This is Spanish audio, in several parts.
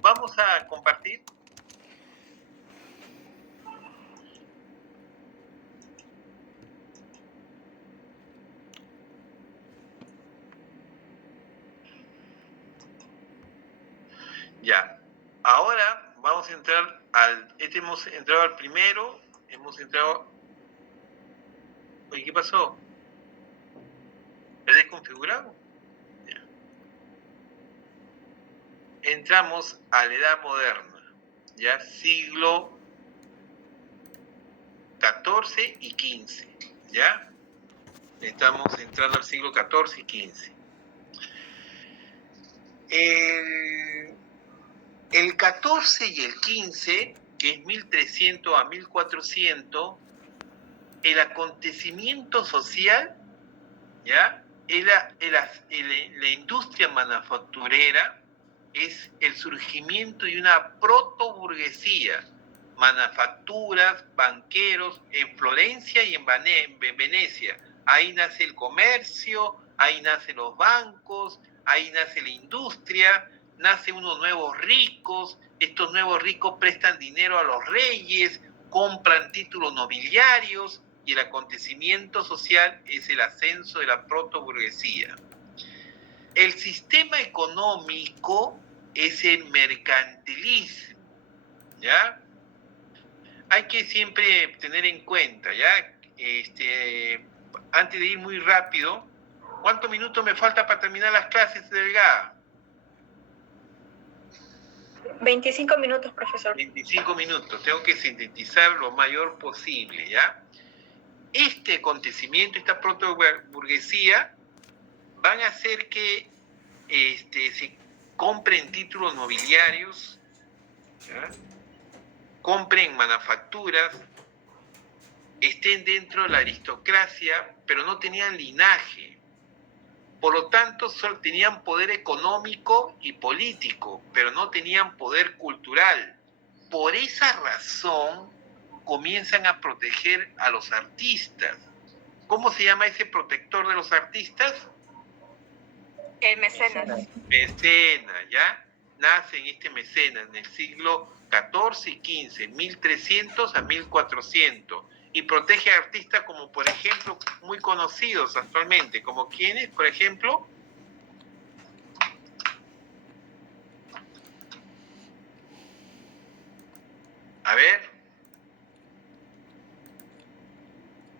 Vamos a compartir. Ya. Ahora vamos a entrar hemos entrado al primero, hemos entrado... Oye, ¿qué pasó? ¿Es desconfigurado? Ya. Entramos a la Edad Moderna, ya siglo XIV y XV, ¿ya? Estamos entrando al siglo XIV y XV. El XIV y el XV, que es 1300 a 1400, el acontecimiento social, ¿ya? La industria manufacturera es el surgimiento de una protoburguesía, manufacturas, banqueros, en Florencia y en Venecia. Ahí nace el comercio, ahí nacen los bancos, ahí nace la industria, nacen unos nuevos ricos, estos nuevos ricos prestan dinero a los reyes, compran títulos nobiliarios, y el acontecimiento social es el ascenso de la protoburguesía. El sistema económico es el mercantilismo, ¿ya? Hay que siempre tener en cuenta, ¿ya? Antes de ir muy rápido, ¿cuántos minutos me falta para terminar las clases, Delgada? 25 minutos, profesor. 25 minutos, tengo que sintetizar lo mayor posible, ¿ya? Este acontecimiento, esta protoburguesía, van a hacer que se compren títulos nobiliarios, ¿ya? Compren manufacturas, estén dentro de la aristocracia, pero no tenían linaje. Por lo tanto, solo tenían poder económico y político, pero no tenían poder cultural. Por esa razón, comienzan a proteger a los artistas. ¿Cómo se llama ese protector de los artistas? El mecenas. Mecenas, ¿ya? Nace en este mecenas en el siglo XIV y XV, 1300 a 1400, y protege a artistas como, por ejemplo, muy conocidos actualmente, como quienes, por ejemplo, a ver,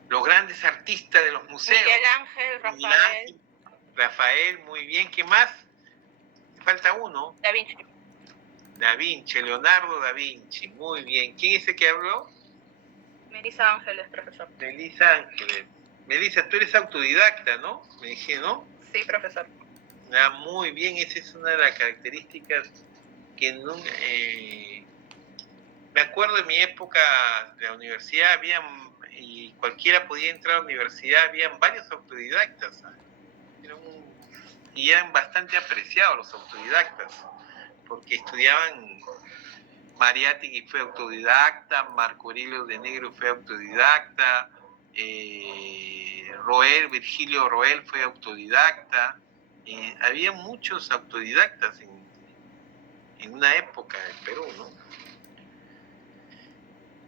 los grandes artistas de los museos. Miguel Ángel, Rafael. Rafael, muy bien. ¿Qué más? Falta uno. Da Vinci. Da Vinci, Leonardo da Vinci, muy bien. ¿Quién es el que habló? Melissa Ángeles, profesor. Melissa Ángeles. Melissa, tú eres autodidacta, ¿no? Me dije, ¿no? Sí, profesor. Ah, muy bien, esa es una de las características que no, me acuerdo de mi época de la universidad, y cualquiera podía entrar a la universidad, habían varios autodidactas, ¿sabes? Y eran bastante apreciados los autodidactas, porque estudiaban. Mariátegui fue autodidacta, Marco Aurelio de Negro fue autodidacta, Virgilio Roel fue autodidacta. Había muchos autodidactas en una época del Perú, ¿no?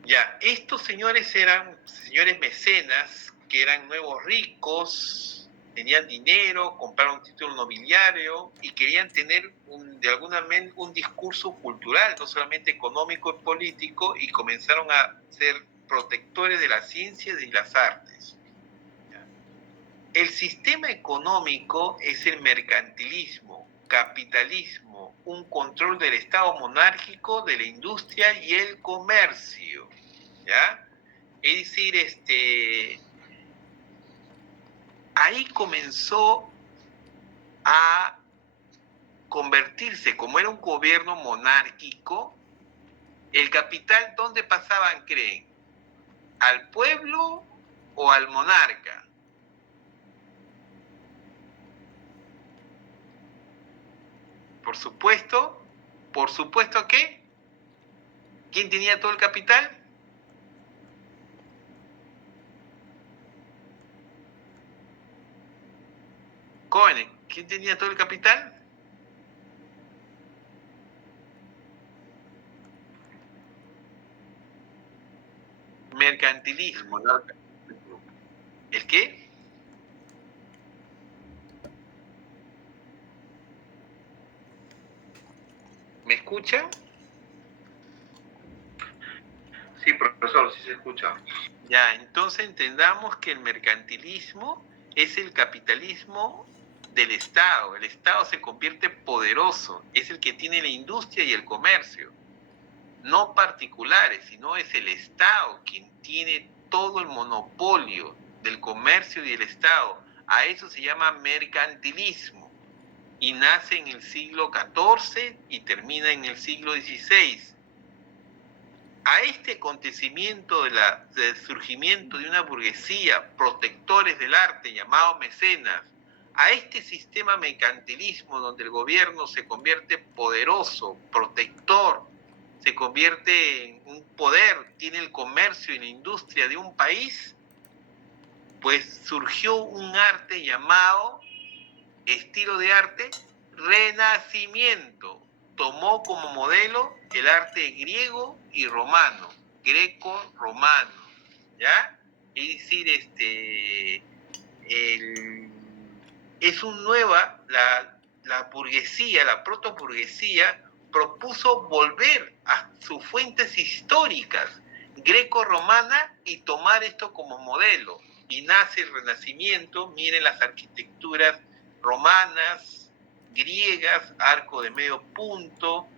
Ya, estos señores eran señores mecenas, que eran nuevos ricos, tenían dinero, compraron un título nobiliario y querían tener de alguna manera un discurso cultural, no solamente económico y político, y comenzaron a ser protectores de las ciencias y las artes. El sistema económico es el mercantilismo, capitalismo, un control del Estado monárquico, de la industria y el comercio, ¿ya? Es decir, ahí comenzó a convertirse, como era un gobierno monárquico, el capital, ¿dónde pasaban, creen? ¿Al pueblo o al monarca? Por supuesto que, ¿quién tenía todo el capital? Jóvenes, ¿quién tenía todo el capital? mercantilismo. ¿El qué? ¿Me escuchan? Sí, profesor, sí se escucha. Ya, entonces entendamos que el mercantilismo es el capitalismo del Estado. El Estado se convierte poderoso, es el que tiene la industria y el comercio. No particulares, sino es el Estado quien tiene todo el monopolio del comercio y del Estado. A eso se llama mercantilismo. Y nace en el siglo XIV y termina en el siglo XVI. A este acontecimiento del surgimiento de una burguesía, protectores del arte, llamado mecenas, a este sistema mercantilismo donde el gobierno se convierte poderoso, protector, se convierte en un poder, tiene el comercio y la industria de un país, pues surgió un arte llamado, estilo de arte, Renacimiento. Tomó como modelo el arte griego y romano, greco-romano, ¿ya? Es decir, es un nueva, la burguesía, la protoburguesía, propuso volver a sus fuentes históricas, greco-romana, y tomar esto como modelo. Y nace el Renacimiento, miren las arquitecturas romanas, griegas, arco de medio punto,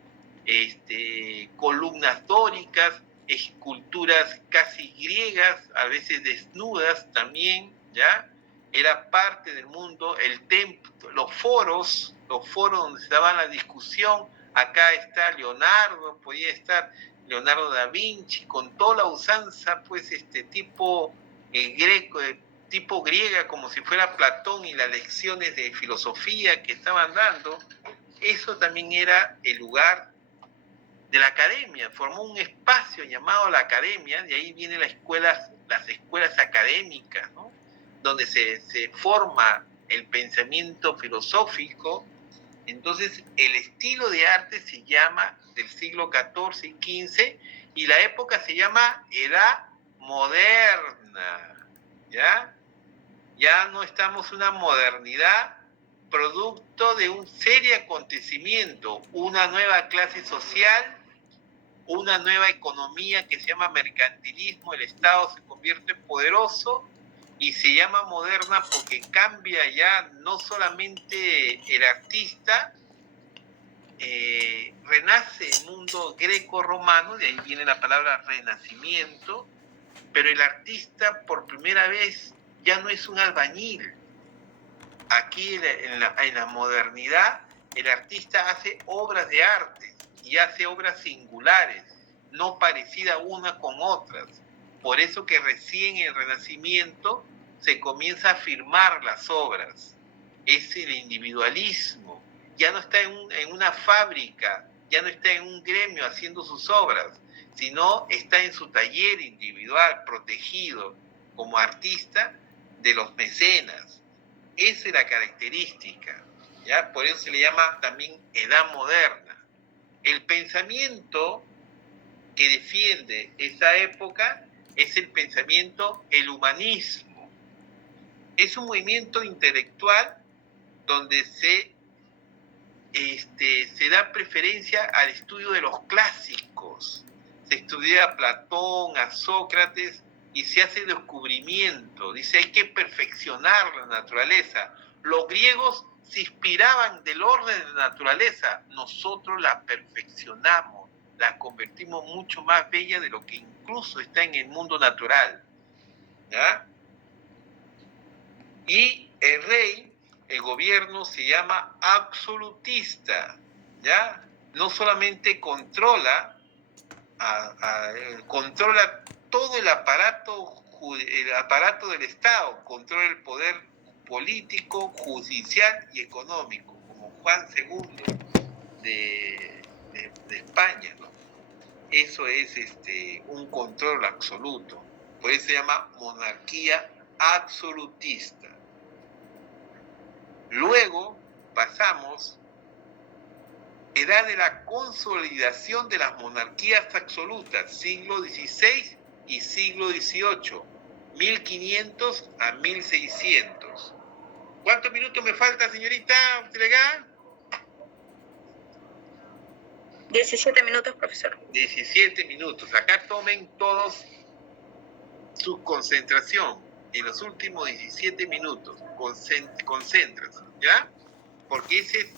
columnas dóricas, esculturas casi griegas, a veces desnudas también, ¿ya? Era parte del mundo, el templo, los foros donde se daba la discusión. Acá está Leonardo, podía estar Leonardo da Vinci, con toda la usanza, pues, tipo greco, tipo griega, como si fuera Platón y las lecciones de filosofía que estaban dando. Eso también era el lugar de la academia, formó un espacio llamado la academia, de ahí vienen las escuelas académicas, ¿no? Donde se forma el pensamiento filosófico. Entonces, el estilo de arte se llama del siglo XIV y XV, y la época se llama Edad Moderna, ¿ya? Ya no estamos en una modernidad producto de un serio acontecimiento, una nueva clase social, una nueva economía que se llama mercantilismo. El Estado se convierte poderoso y se llama moderna porque cambia ya no solamente el artista, renace el mundo greco-romano, de ahí viene la palabra renacimiento, pero el artista por primera vez ya no es un albañil. Aquí en la modernidad el artista hace obras de arte y hace obras singulares, no parecidas unas con otras. Por eso que recién en el Renacimiento se comienza a firmar las obras. Es el individualismo. Ya no está en una fábrica, ya no está en un gremio haciendo sus obras, sino está en su taller individual, protegido como artista de los mecenas. Esa es la característica, ¿ya? Por eso se le llama también edad moderna. El pensamiento que defiende esa época es el pensamiento, el humanismo. Es un movimiento intelectual donde se da preferencia al estudio de los clásicos. Se estudia a Platón, a Sócrates, y se hace descubrimiento. Dice, hay que perfeccionar la naturaleza. Los griegos se inspiraban del orden de la naturaleza. Nosotros la perfeccionamos, la convertimos mucho más bella de lo que incluso está en el mundo natural, ¿ya? Y el rey, el gobierno, se llama absolutista, ¿ya? No solamente controla todo el aparato del Estado, controla el poder político, judicial y económico, como Juan II de España, ¿no? Eso es un control absoluto. Por eso se llama monarquía absolutista. Luego pasamos edad de la consolidación de las monarquías absolutas, siglo XVI y siglo XVIII, 1500 a 1600. ¿Cuántos minutos me falta, señorita delegada? 17 minutos, profesor. 17 minutos. Acá tomen todos su concentración en los últimos 17 minutos. Concéntrense, ¿ya? Porque ese es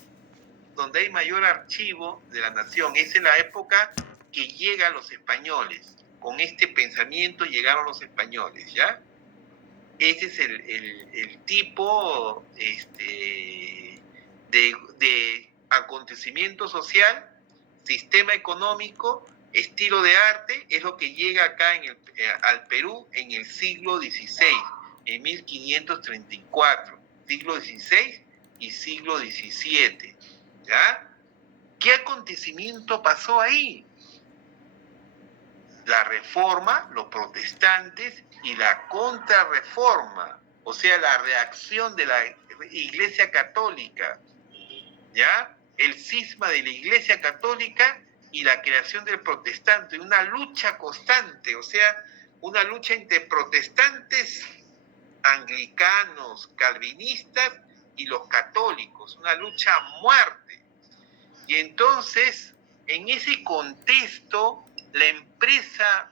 donde hay mayor archivo de la nación. Esa es la época que llegan los españoles. Con este pensamiento llegaron los españoles, ¿ya? Ese es el tipo de acontecimiento social, sistema económico, estilo de arte, es lo que llega acá al Perú en el siglo XVI, en 1534, siglo XVI y siglo XVII, ¿ya? ¿Qué acontecimiento pasó ahí? La reforma, los protestantes y la contrarreforma, o sea, la reacción de la Iglesia Católica, ¿ya? El cisma de la Iglesia Católica y la creación del protestante, una lucha constante, o sea, una lucha entre protestantes, anglicanos, calvinistas y los católicos, una lucha a muerte. Y entonces, en ese contexto, la empresa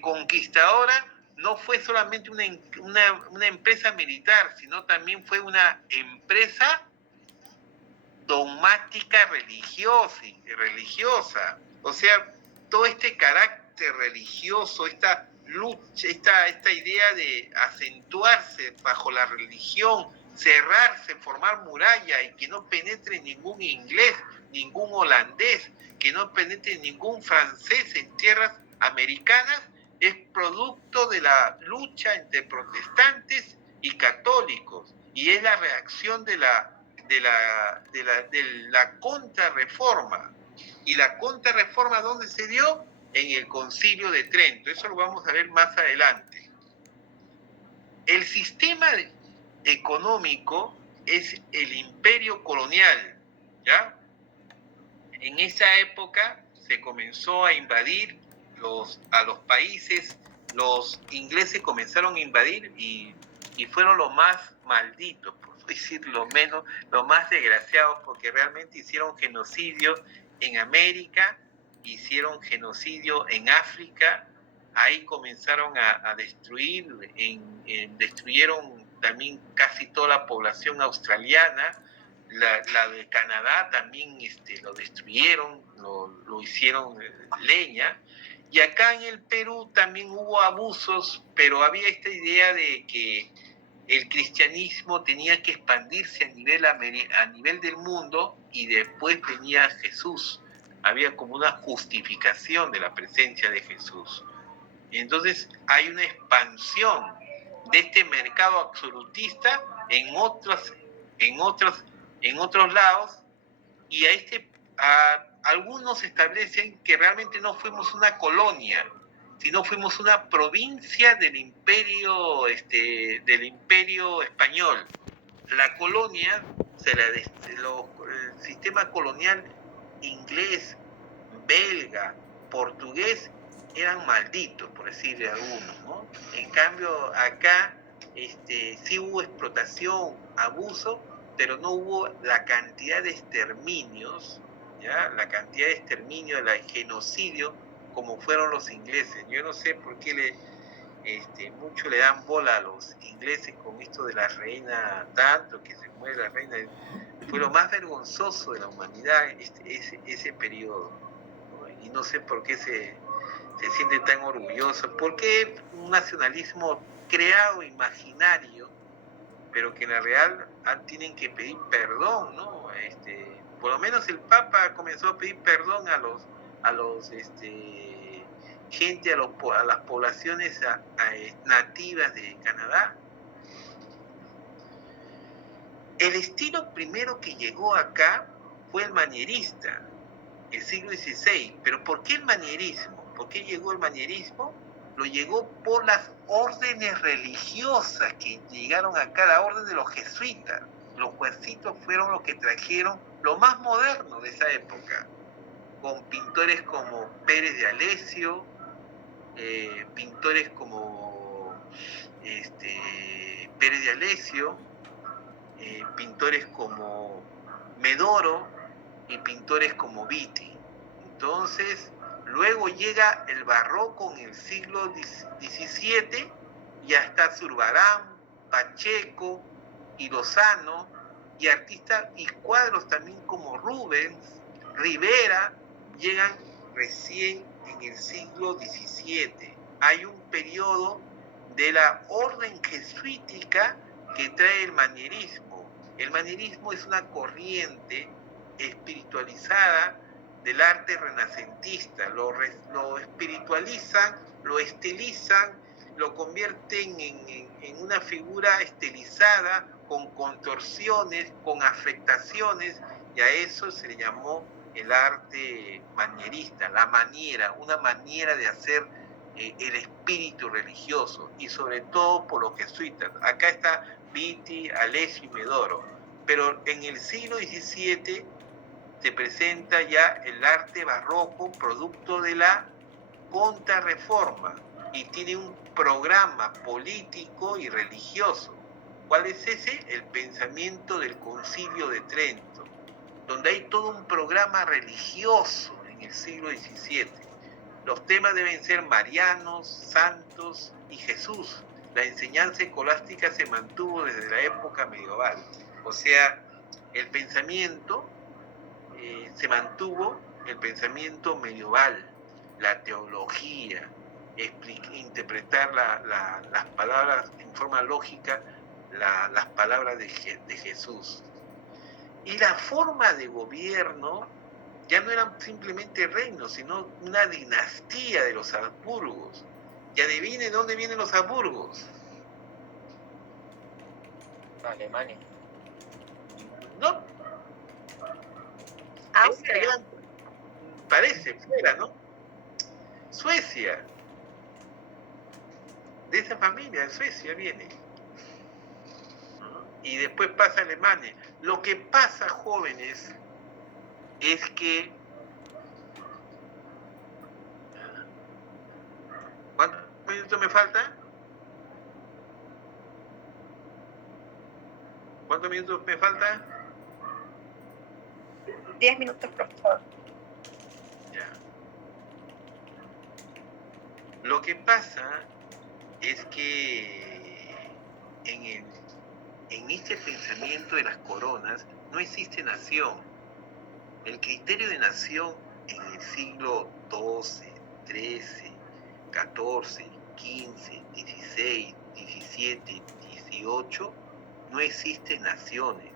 conquistadora no fue solamente una empresa militar, sino también fue una empresa dogmática religiosa. O sea, todo este carácter religioso, esta lucha, esta idea de acentuarse bajo la religión, cerrarse, formar muralla y que no penetre ningún inglés, ningún holandés, que no penetre ningún francés en tierras americanas, es producto de la lucha entre protestantes y católicos, y es la reacción de la contrarreforma. ¿Y la contrarreforma dónde se dio? En el Concilio de Trento. Eso lo vamos a ver más adelante. El sistema económico es el imperio colonial, ¿ya? En esa época se comenzó a invadir a los países, los ingleses comenzaron a invadir y fueron los más malditos, por decir lo menos, los más desgraciados, porque realmente hicieron genocidio en América, hicieron genocidio en África, ahí comenzaron a destruir, destruyeron también casi toda la población australiana, la de Canadá también lo destruyeron, lo hicieron leña. Y acá en el Perú también hubo abusos, pero había esta idea de que el cristianismo tenía que expandirse a nivel del mundo y después venía Jesús. Había como una justificación de la presencia de Jesús. Entonces hay una expansión de este mercado absolutista en otros lados, y algunos establecen que realmente no fuimos una colonia, sino fuimos una provincia del imperio español. La colonia, el sistema colonial inglés, belga, portugués, eran malditos, por decirle algunos, ¿no? En cambio, acá sí hubo explotación, abuso, pero no hubo la cantidad de exterminios, ¿ya? La cantidad de exterminio, de genocidio, como fueron los ingleses. Yo no sé por qué mucho le dan bola a los ingleses con esto de la reina, tanto que se muere la reina. Fue lo más vergonzoso de la humanidad ese periodo, ¿no? Y no sé por qué se siente tan orgulloso, porque un nacionalismo creado, imaginario, pero que en la real tienen que pedir perdón, ¿no? Por lo menos el Papa comenzó a pedir perdón a las poblaciones nativas de Canadá. El estilo primero que llegó acá fue el manierista, el siglo XVI. ¿Pero por qué el manierismo? ¿Por qué llegó el manierismo? Lo llegó por las órdenes religiosas que llegaron acá, la orden de los jesuitas. Los jesuitas fueron los que trajeron lo más moderno de esa época, con pintores como Pérez de Alessio, pintores como Pérez de Alessio, pintores como Medoro y pintores como Vitti. Entonces, luego llega el barroco en el siglo XVII, ya está Zurbarán, Pacheco y Lozano, y artistas y cuadros también como Rubens, Rivera, llegan recién en el siglo XVII. Hay un periodo de la orden jesuítica que trae el manierismo. El manierismo es una corriente espiritualizada del arte renacentista. Lo espiritualizan, lo estilizan, lo convierten en una figura estilizada, con contorsiones, con afectaciones, y a eso se le llamó el arte manierista, la maniera, una manera de hacer el espíritu religioso, y sobre todo por los jesuitas. Acá está Vitti, Alessio y Medoro, pero en el siglo XVII se presenta ya el arte barroco, producto de la Contrarreforma, y tiene un programa político y religioso. ¿Cuál es ese? El pensamiento del Concilio de Trento, donde hay todo un programa religioso en el siglo XVII. Los temas deben ser marianos, santos y Jesús. La enseñanza escolástica se mantuvo desde la época medieval. O sea, el pensamiento se mantuvo, el pensamiento medieval, la teología, interpretar las palabras en forma lógica, las palabras de Jesús. Y la forma de gobierno ya no eran simplemente reinos, sino una dinastía de los Habsburgos. Y adivine dónde vienen los Habsburgos. Alemania. No. Austria. Parece fuera, ¿no? Suecia. De esa familia, de Suecia viene. Y después pasa a Alemania. Lo que pasa, jóvenes, es que... ¿Cuántos minutos me falta? ¿Cuántos minutos me falta? 10 minutos, profesor. Ya. Lo que pasa es que en este pensamiento de las coronas no existe nación. El criterio de nación en el siglo XII, XIII, XIV, XV, XVI, XVII, XVIII, no existen naciones.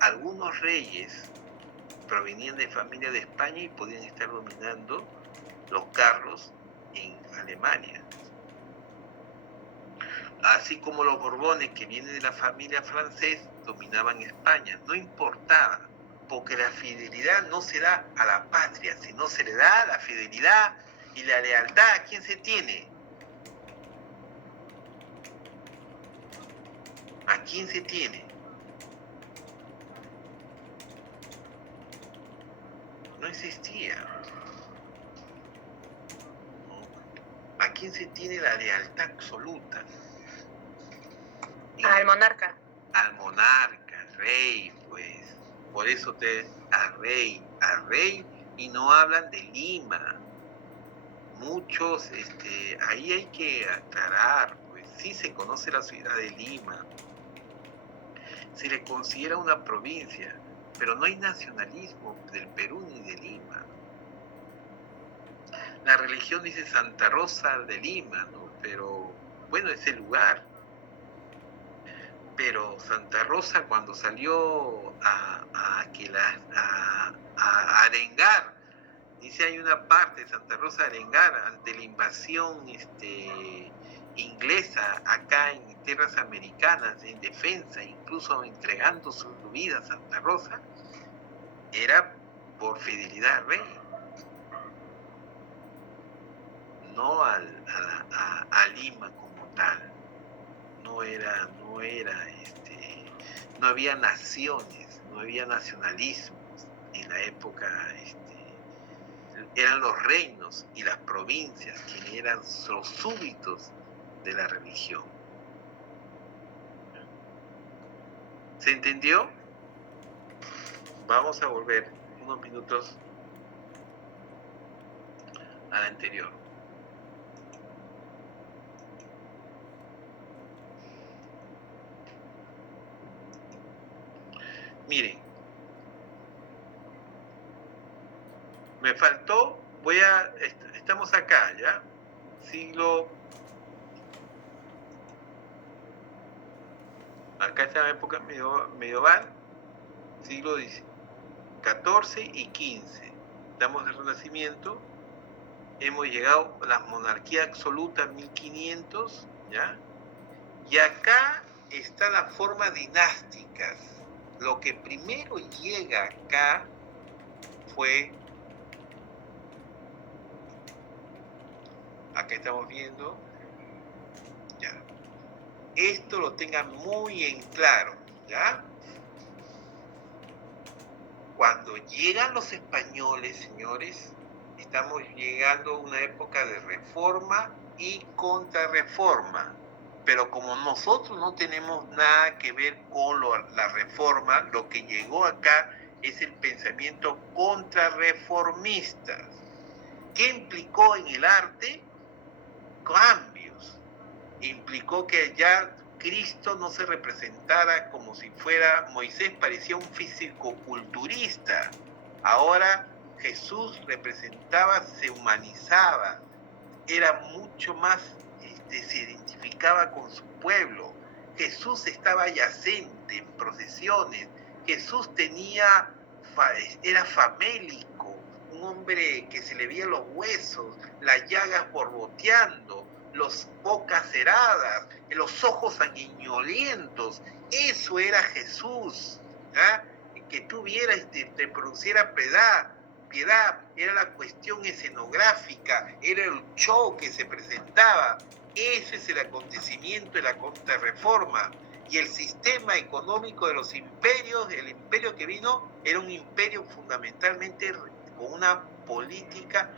Algunos reyes provenían de familias de España y podían estar dominando los carros en Alemania. Así como los Borbones, que vienen de la familia francesa, dominaban España. No importaba, porque la fidelidad no se da a la patria, sino se le da la fidelidad y la lealtad a quien se tiene. ¿A quién se tiene? No existía. ¿A quién se tiene la lealtad absoluta? Al monarca. Al monarca, al rey, pues. Por eso al rey, y no hablan de Lima. Muchos, ahí hay que aclarar, pues sí se conoce la ciudad de Lima, se le considera una provincia, pero no hay nacionalismo del Perú ni de Lima. La religión dice Santa Rosa de Lima, ¿no? Pero bueno, es el lugar. Pero Santa Rosa, cuando salió a arengar, dice, hay una parte de Santa Rosa de arengar ante la invasión inglesa acá en tierras americanas, en defensa, incluso entregando su vida a Santa Rosa, era por fidelidad al rey, no a Lima como tal. No había naciones, no había nacionalismos en la época eran los reinos y las provincias quienes eran los súbditos de la religión. ¿Se entendió? Vamos a volver unos minutos al anterior. Miren, me faltó, estamos acá, ¿ya? Acá está la época medieval, siglo XIV y XV. Estamos en el Renacimiento, hemos llegado a la monarquía absoluta 1500, ¿ya? Y acá está la forma dinásticas. Lo que primero llega acá fue, acá estamos viendo, ya. Esto lo tengan muy en claro, ¿ya? Cuando llegan los españoles, señores, estamos llegando a una época de reforma y contrarreforma. Pero como nosotros no tenemos nada que ver con la reforma, lo que llegó acá es el pensamiento contrarreformista. ¿Qué implicó en el arte? Cambios. Implicó que ya Cristo no se representara como si fuera Moisés, parecía un fisicoculturista. Ahora Jesús representaba, se humanizaba, era mucho más, se identificaba con su pueblo. Jesús estaba yacente en procesiones. Jesús era famélico, un hombre que se le veían los huesos, las llagas borboteando, las bocas cerradas, los ojos sanguinolientos. Eso era Jesús, ¿ah? Que tú vieras, te produciera piedad, era la cuestión escenográfica, era el show que se presentaba. Ese es el acontecimiento de la contrarreforma. Y el sistema económico de los imperios, el imperio que vino, era un imperio fundamentalmente con una política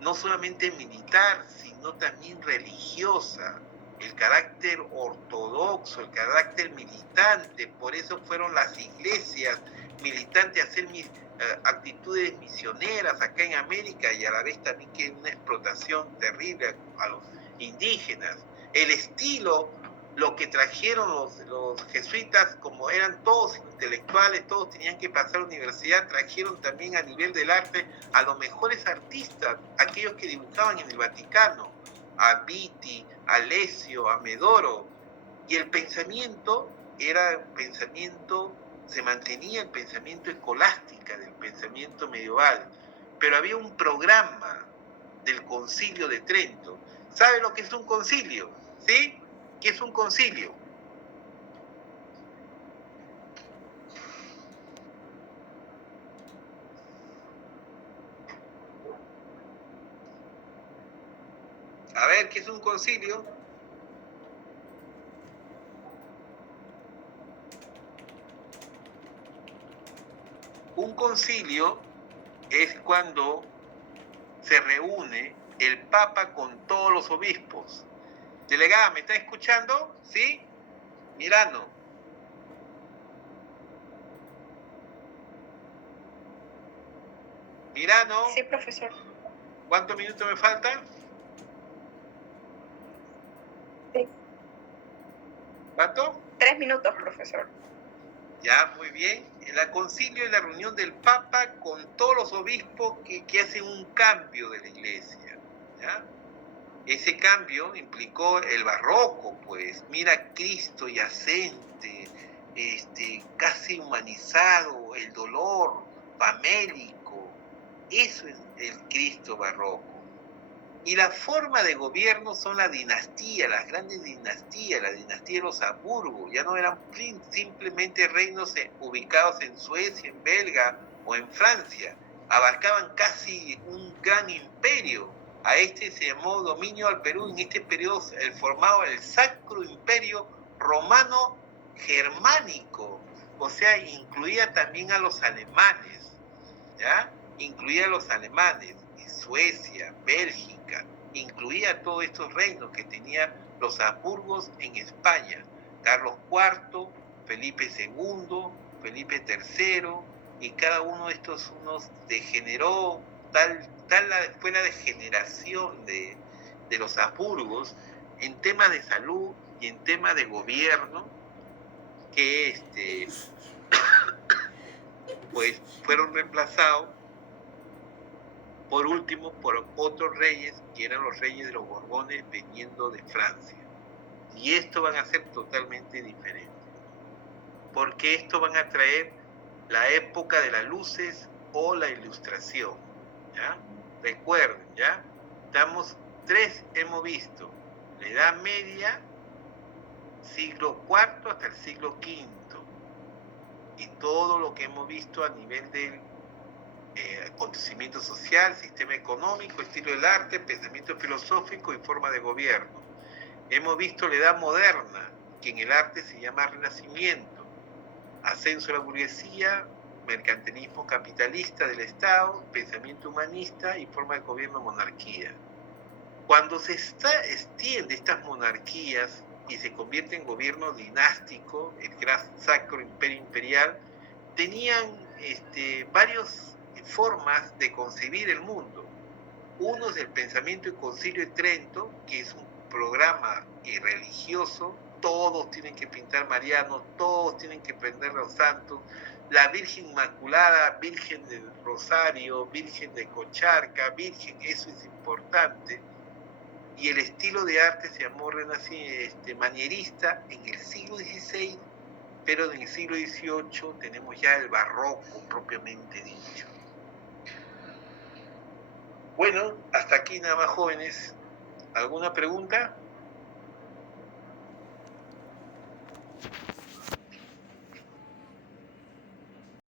no solamente militar, sino también religiosa. El carácter ortodoxo, el carácter militante, por eso fueron las iglesias militantes a hacer actitudes misioneras acá en América, y a la vez también que una explotación terrible a los indígenas. El estilo, lo que trajeron los jesuitas, como eran todos intelectuales, todos tenían que pasar a la universidad, trajeron también a nivel del arte a los mejores artistas, aquellos que dibujaban en el Vaticano, a Viti, a Lesio, a Medoro, y el pensamiento era se mantenía el pensamiento escolástica, del pensamiento medieval, pero había un programa del Concilio de Trento. ¿Sabe lo que es un concilio? ¿Sí? ¿Qué es un concilio? A ver, ¿qué es un concilio? Un concilio es cuando se reúne el Papa con todos los obispos. Delegada, ¿me está escuchando? ¿Sí? Mirano. Mirano. Sí, profesor. ¿Cuántos minutos me faltan? Sí. ¿Cuánto? 3 minutos, profesor. Ya, muy bien. El concilio es la reunión del Papa con todos los obispos que hacen un cambio de la iglesia, ¿ya? Ese cambio implicó el barroco, pues. Mira a Cristo yacente, casi humanizado, el dolor, famélico. Eso es el Cristo barroco. Y la forma de gobierno son las dinastías, las grandes dinastías, la dinastía de los Habsburgo. Ya no eran simplemente reinos ubicados en Suecia, en Bélgica o en Francia. Abarcaban casi un gran imperio. A se llamó dominio al Perú en este periodo formado el Sacro Imperio Romano Germánico. O sea, incluía también a los alemanes, ¿ya? Incluía a los alemanes. Suecia, Bélgica, incluía todos estos reinos que tenía los Habsburgos en España, Carlos IV, Felipe II, Felipe III, y cada uno de estos unos degeneró, fue la degeneración de los Habsburgos en temas de salud y en temas de gobierno, que pues fueron reemplazados por último por otros reyes que eran los reyes de los Borbones viniendo de Francia. Y esto van a ser totalmente diferente, porque esto van a traer la época de las luces o la ilustración, ¿ya? Recuerden, ¿ya? Hemos visto la Edad Media, siglo IV hasta el siglo V, y todo lo que hemos visto a nivel del acontecimiento social, sistema económico, estilo del arte, pensamiento filosófico y forma de gobierno. Hemos visto la Edad Moderna, que en el arte se llama Renacimiento, ascenso de la burguesía, mercantilismo capitalista del Estado, pensamiento humanista y forma de gobierno monarquía. Cuando se extiende estas monarquías y se convierte en gobierno dinástico, el gran Sacro Imperio Imperial, tenían varias formas de concebir el mundo. Uno es el pensamiento del Concilio de Trento, que es un programa religioso, todos tienen que pintar marianos, todos tienen que prender los santos, la Virgen Inmaculada, Virgen del Rosario, Virgen de Cocharca, Virgen, eso es importante. Y el estilo de arte se llamó manierista en el siglo XVI, pero en el siglo XVIII tenemos ya el barroco propiamente dicho. Bueno, hasta aquí nada más, jóvenes. ¿Alguna pregunta?